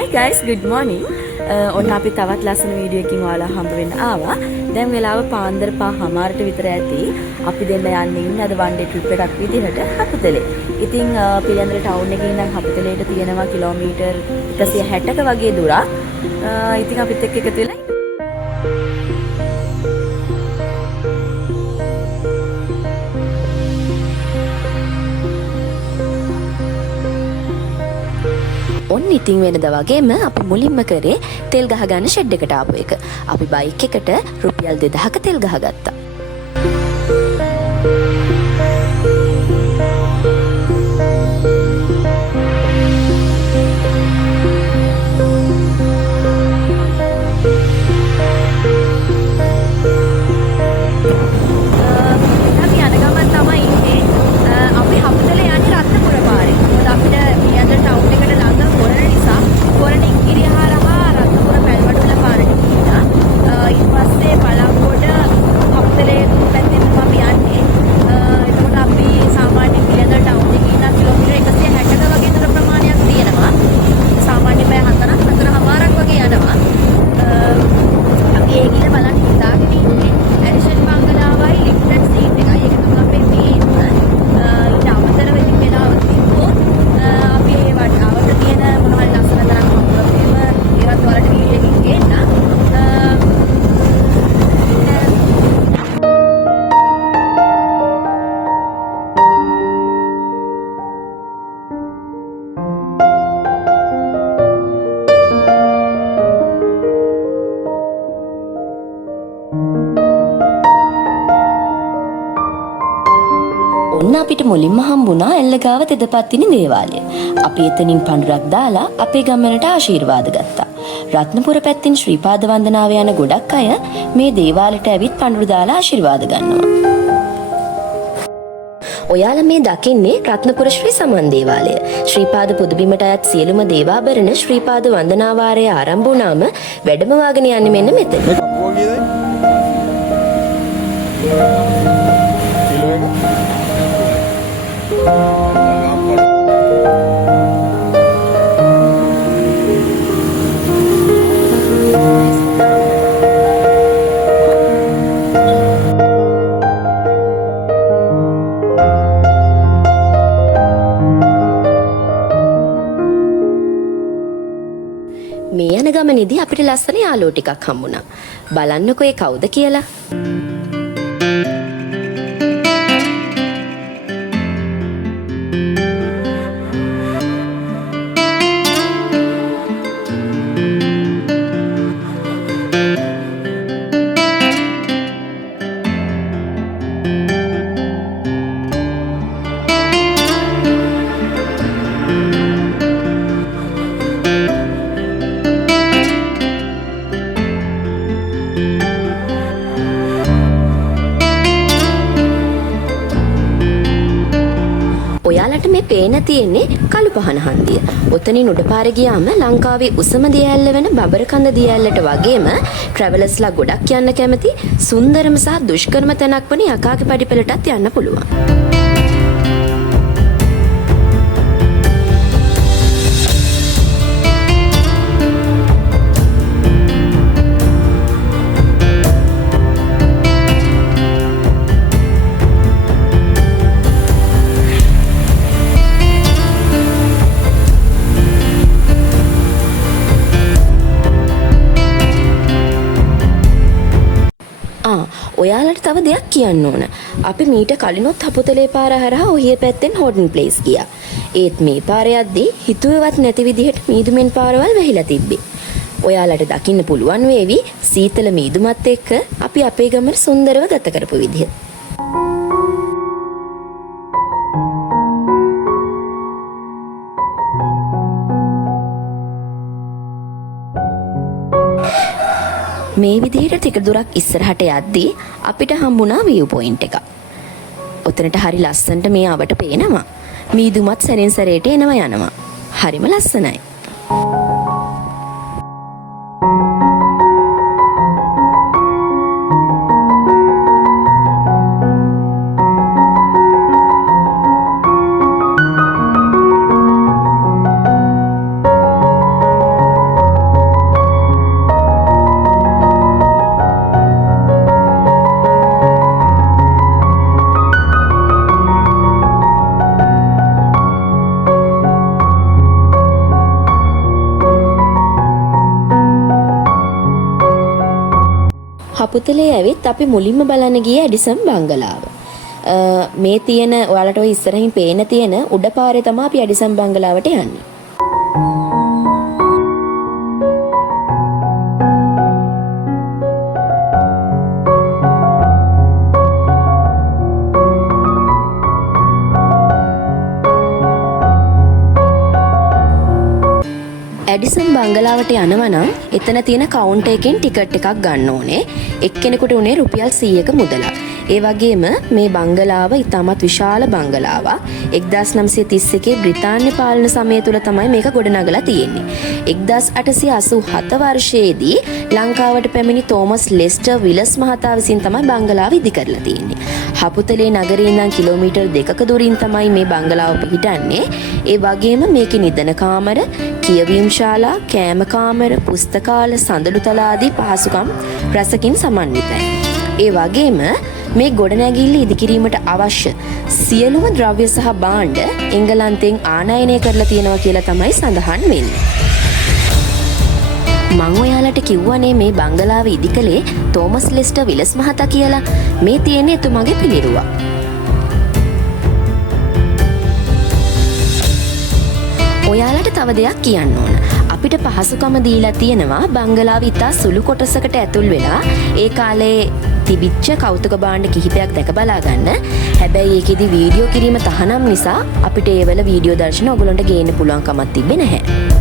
Hi guys, good morning. ඔන්න අපි තවත් ලස්සන වීඩියෝ එකකින් ඔයාලා හම්බ වෙන්න ආවා. දැන් වෙලාව පාන්දර 5:00ට විතර ඇති. අපි දෙන්න යන්නේ ඉන්නේ අද one day trip එකක් විදිහට හපුතලේ. ඉතින් පිළියන්දර ටවුන් එකේ ඉඳන් හපුතලේට තියෙනවා කිලෝමීටර් 160ක වගේ දුරක්. ඉතින් අපිත් එක්ක එකතු වෙලා ඔන්න ඉතින් වෙනදා වගේම අපි මුලින්ම කරේ තෙල් ගහ ගන්න ෂෙඩ් එකට ආපු එක. අපි බයික් එකට රුපියල් 2000ක තෙල් ගහගත්තා. අපි යන ගමන් තමයි ඉන්නේ. අපි හපුතලේ යන්නේ රත්නපුර පාරේ. මොකද අපිට පිළියන්දර ටවුන් එකට ළඟ හොරණ නිසා හොරණ ඉංගිරිය හරහා රත්නපුර පැල්වඩුල්ල පාරට ගිහිනා. ඊට පස්සේ බලංගොඩ හපුතලේ පැත්තෙන් අපි යන්නේ. එතකොට අපි සාමාන්‍යයෙන් පිළියන්දර ටවුන් එකේ ඉන්න කිලෝමීටර් 160ක වගේ දුර ප්‍රමාණයක් තියෙනවා. සාමාන්‍ය පැය 4:00ක් වගේ යනවා. අපි ඒ ගිහින් බලන්න හිතාගෙන ඉන්නේ. ඇඩිෂන් බංගලාවයි ලිෆ්ටඩ් සීට් එකයි. ඒක තමයි අපේ මේන්. ඊට අමතරව ඉතින් වෙලාව තිබ්බොත් අපි ඒ වටාවට තියෙන මොනවා හරි ලස්සන තරම් හම්බුනොත් ඒවත් වලට වීඩියෝ එකකින් ගේන්න. ඔන්න අපිට මුලින්ම හම්බුණා එල්ලගාව තෙදපත්තිනි දේවාලය. අපි එතනින් පඳුරක් දාලා අපේ ගමනට ආශිර්වාද ගත්තා. රත්නපුර පැත්තෙන් ශ්‍රීපාද වන්දනාව යන ගොඩක් අය මේ දේවාලයට ඇවිත් පඳුරු දාලා ආශිර්වාද ගන්නවා. ඔයාලා මේ දකින්නේ රත්නපුර ශ්‍රී සමන් දේවාලය. ශ්‍රීපාද පුදුබිමට අයත් සියලුම දේවාභරණ ශ්‍රීපාද වන්දනාවාරය ආරම්භ වුණාම වැඩම වාගෙන යන්නේ මෙන්න මෙතන. මේ යන ගමනේදී අපිට ලස්සන යාළුවෝ ටිකක් හම්බුණා. බලන්නකෝ ඒ කවුද කියලා. ඔයාලට මේ පේන තියෙන්නේ කළු පහන හන්දිය. ඔතනින් උඩ පාරේ ගියාම ලංකාවේ උසම දියඇල්ල වෙන බබරකන්ද දියඇල්ලට වගේම ට්‍රැවලර්ස්ලා ගොඩක් යන්න කැමති සුන්දරම සහ දුෂ්කරම තැනක් වන යකාගේ පඩිපෙළටත් යන්න පුළුවන්. ඔයාලට තව දෙයක් කියන්න ඕන. අපි මීට කලිනොත් හපුතලේ පාර හරහා ඔහිය පැත්තෙන් හෝඩන් ප්ලේස් ගියා. ඒත් මේ පාර යද්දී හිතුවේවත් නැති විදිහට මීදුමෙන් පාරවල් වැහිලා තිබ්බේ. ඔයාලට දකින්න පුළුවන් වේවි සීතල මීදුමත් එක්ක අපි අපේ ගමන සුන්දරව ගත කරපු විදිහ. මේ විදිහට ටික දුරක් ඉස්සරහට යද්දී අපිට හම්බුණා view point එක. ඔතනට හරි ලස්සනට මේ අවට පේනවා. මීදුමත් සැරෙන් සැරේට එනවා යනවා. හරිම ලස්සනයි. හපුතලේ ඇවිත් අපි මුලින්ම බලන්න ගියේ ඇඩිසන් බංගලාව. මේ තියෙන ඔයාලට ඔය ඉස්සරහින් පේන තියෙන උඩ පාරේ තමයි අපි ඇඩිසන් බංගලාවට යන්නේ. ඇඩිසන් බංගලාවට යනවා නම් එතන තියෙන කවුන්ටර් එකෙන් ටිකට් එකක් ගන්න ඕනේ. එක්කෙනෙකුට උනේ රුපියල් 100ක මුදලක්. ඒ වගේම මේ බංගලාව ඉතාමත් විශාල බංගලාවක්. 1931 බ්‍රිතාන්‍ය පාලන සමය තුල තමයි මේක ගොඩනගලා තියෙන්නේ. 1887 වර්ෂයේදී ලංකාවට පැමිණි තෝමස් ලෙස්ටර් විලස් මහතා විසින් තමයි බංගලාව ඉදි කරලා තියෙන්නේ. හපුතලේ නගරේ ඉඳන් කිලෝමීටර් 2ක දුරින් තමයි මේ බංගලාව පිහිටන්නේ. ඒ වගේම මේකේ නිදන කාමර, කියවීම් ශාලා, කෑම කාමර, පුස්තකාල, සඳළුතල ආදී පහසුකම් රැසකින් සමන්විතයි. ඒ වගේම මේ ගොඩනැගිල්ල ඉදිකිරීමට අවශ්‍ය සියලුම ද්‍රව්‍ය සහ භාණ්ඩ එංගලන්තයෙන් ආනයනය කරලා තියෙනවා කියලා තමයි සඳහන් වෙන්නේ. මං ඔයාලට කිව්වනේ මේ බංගලාව ඉදි කළේ තෝමස් ලෙස්ටර් විලස් මහතා කියලා. මේ තියෙන්නේ එතුමාගේ පිළිරුවක්. ඔයාලට තව දෙයක් කියන්න ඕන. අපිට පහසුකම දීලා තියෙනවා බංගලාව ඉතා සුළු කොටසකට ඇතුල් වෙලා ඒ කාලේ තිබිච්ච කෞතුක භාණ්ඩ කිහිපයක් දැක බලා ගන්න. හැබැයි ඒකෙදි වීඩියෝ කිරීම තහනම් නිසා අපිට ඒවල වීඩියෝ දර්ශන ඔයගොල්ලන්ට ගේන්න පුළුවන් කමක් තිබෙන්නේ නැහැ.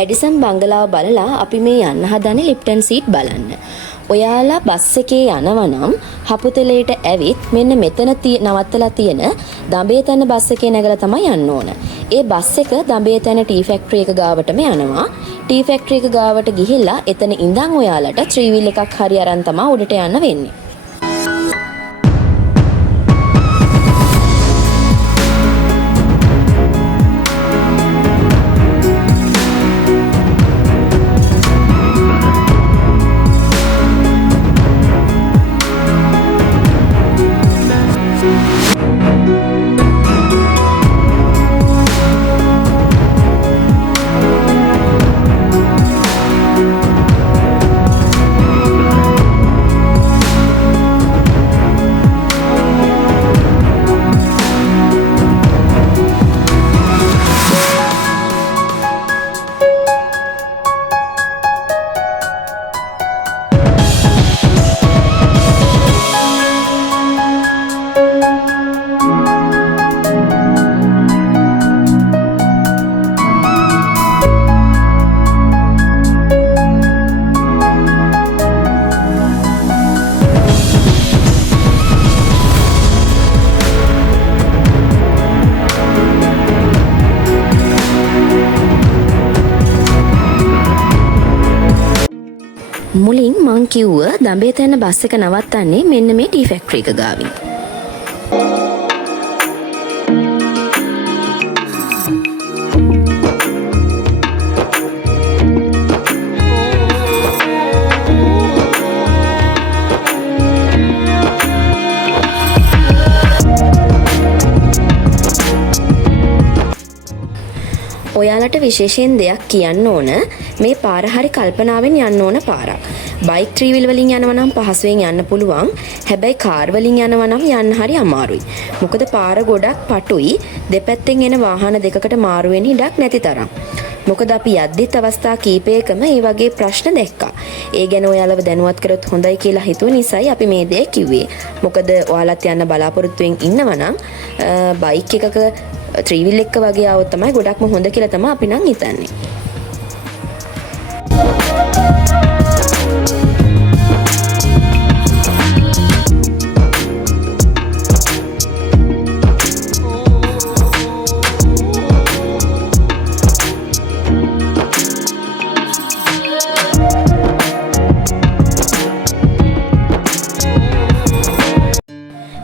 ඇඩිසන් බංගලාව බලලා අපි මේ යන්න හදන්නේ ලිප්ටන් සීට් බලන්න. ඔයාලා බස් එකේ යනවා නම් හපුතලේට ඇවිත් මෙන්න මෙතන නවත්තලා තියෙන දඹේතන බස් එකේ නැගලා තමයි යන්න ඕන. ඒ බස් එක දඹේතන ටී ෆැක්ටරි එක ගාවටම යනවා. ටී ෆැක්ටරි එක ගාවට ගිහිල්ලා එතන ඉඳන් ඔයාලට ත්‍රිවිල් එකක් හරි අරන් තමයි උඩට යන්න වෙන්නේ. මුලින් මං කිව්ව දඹේතන බස් එක නවත්තන්නේ මෙන්න මේ ටී ෆැක්ටරි එක ගාවින්. ඔයාලට විශේෂයෙන් දෙයක් කියන්න ඕන මේ පාර හරි කල්පනාවෙන් යන්න ඕන පාරක්. බයික් ත්‍රීවිල් වලින් යනවා නම් පහසුවෙන් යන්න පුළුවන්. හැබැයි කාර් වලින් යනවා නම් යන්න හරි අමාරුයි. මොකද පාර ගොඩක් පටුයි. දෙපැත්තෙන් එන වාහන දෙකකට මාරු වෙන්න ඉඩක් නැති තරම්. මොකද අපි යද්දිත් අවස්ථා කීපයකම මේ වගේ ප්‍රශ්න දැක්කා. ඒ ගැන ඔයාලව දැනුවත් කරොත් හොඳයි කියලා හිතුව නිසායි අපි මේ දේ කිව්වේ. මොකද ඔයාලත් යන්න බලාපොරොත්තුෙන් ඉන්නවා නම් බයික් එකක ත්‍රීවිල් එක වගේ આવොත් තමයි ගොඩක්ම හොඳ කියලා තමයි අපි නම් හිතන්නේ.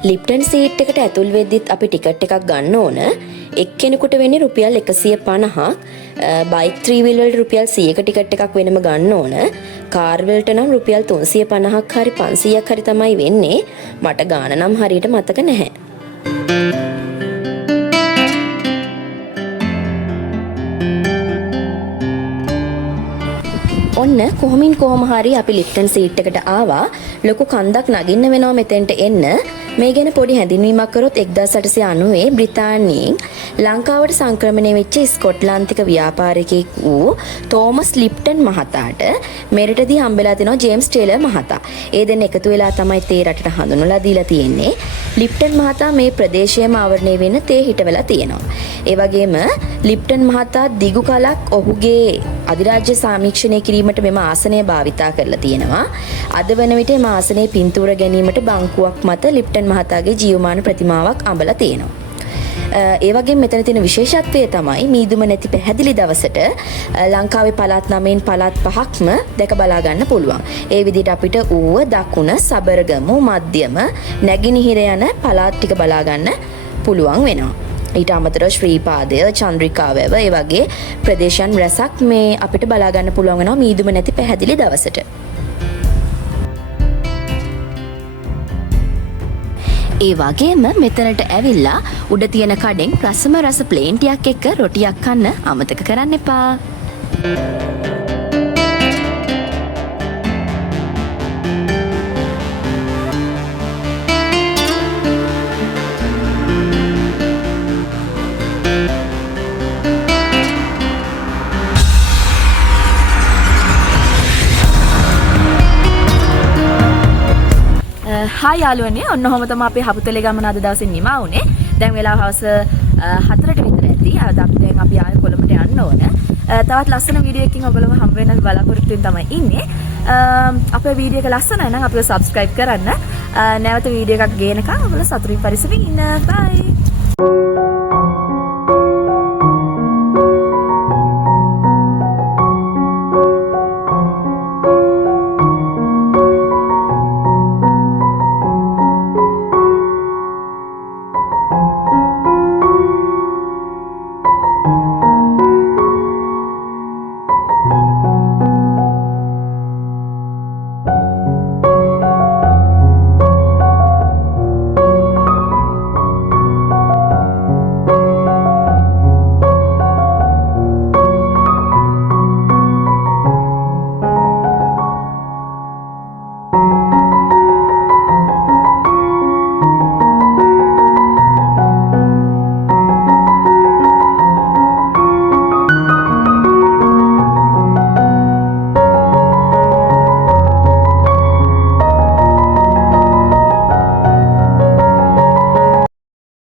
ලිප්ටන් සීට් එකට ඇතුල් වෙද්දිත් අපි ටිකට් එකක් ගන්න ඕන. එක්කෙනෙකුට වෙන්නේ රුපියල් 150ක්. බයික් 3 wheel වලට රුපියල් 100ක ටිකට් එකක් වෙනම ගන්න ඕන. කාර් වලට නම් රුපියල් 350ක් හරි 500ක් හරි තමයි වෙන්නේ. මට ගාන නම් හරියට මතක නැහැ. ඔන්න කොහොමින් කොහොම හරි අපි ලිප්ටන් සීට් එකට ආවා. ලොකු කන්දක් නගින්න වෙනවා මෙතෙන්ට එන්න. මේ ගැන පොඩි හැඳින්වීමක් කරොත් 1890 බ්‍රිතාන්‍යයෙන් ලංකාවට සංක්‍රමණය වෙච්ච ස්කොට්ලන්තික ව්‍යාපාරිකයෙක් වූ තෝමස් ලිප්ටන් මහතාට මෙරටදී හම්බෙලා තිනවා ජේම්ස් ටේලර් මහතා. ඒ දෙන්න එකතු වෙලා තමයි තේ රටට හඳුන්වලා දීලා තියෙන්නේ. ලිප්ටන් මහතා මේ ප්‍රදේශයේම ආවරණය වෙන තේ හිටවලා තියෙනවා. ඒ වගේම ලිප්ටන් මහතා දිගු කලක් ඔහුගේ අධිරාජ්‍ය සාමීක්ෂණය කිරීමට මෙම ආසනය භාවිතා කරලා තියෙනවා. අද වන විට මේ ආසනයේ පින්තූර ගැනීමට බංකුවක් මත ලිප්ටන් මහතාගේ ජීවමාන ප්‍රතිමාවක් අඹලා තියෙනවා. ඒ වගේම මෙතන තියෙන විශේෂත්වය තමයි මීදුම නැති පැහැදිලි දවසට ලංකාවේ පළාත් 9න් පළාත් 5ක්ම දැක බලා ගන්න පුළුවන්. ඒ විදිහට අපිට ඌව දකුණ සබරගමු මධ්‍යම නැගිනහිර යන පළාත් ටික බලා ගන්න පුළුවන් වෙනවා. ඊට අමතරව ශ්‍රීපාදය චන්ද්‍රිකා වැව ඒ වගේ ප්‍රදේශයන් රැසක් මේ අපිට බලා ගන්න පුළුවන් වෙනවා මීදුම නැති පැහැදිලි දවසට. ඒ වගේම මෙතනට ඇවිල්ලා උඩ තියෙන කඩෙන් රසම රස ප්ලේන් ටිකක් එක්ක රොටියක් කන්න අමතක කරන්න එපා. හායි යාළුවනේ, ඔන්න ඔහොම තමයි අපේ හපුතලේ ගමන අද දවසේ නිමා වුණේ. දැන් වෙලාව හවස 4ට විතර ඇති. අද අපි ආයෙ කොළඹට යන්න ඕන. තවත් ලස්සන වීඩියෝ එකකින් ඔයගොල්ලෝ හම්බ වෙන්න බලාපොරොත්තු වෙමින් තමයි ඉන්නේ. අපේ වීඩියෝ එක ලස්සනයි නම් අපිව subscribe කරන්න. නැවත වීඩියෝ එකක් ගේනකම් ඔයගොල්ලෝ සතුටින් පරිස්සමින් ඉන්න. bye.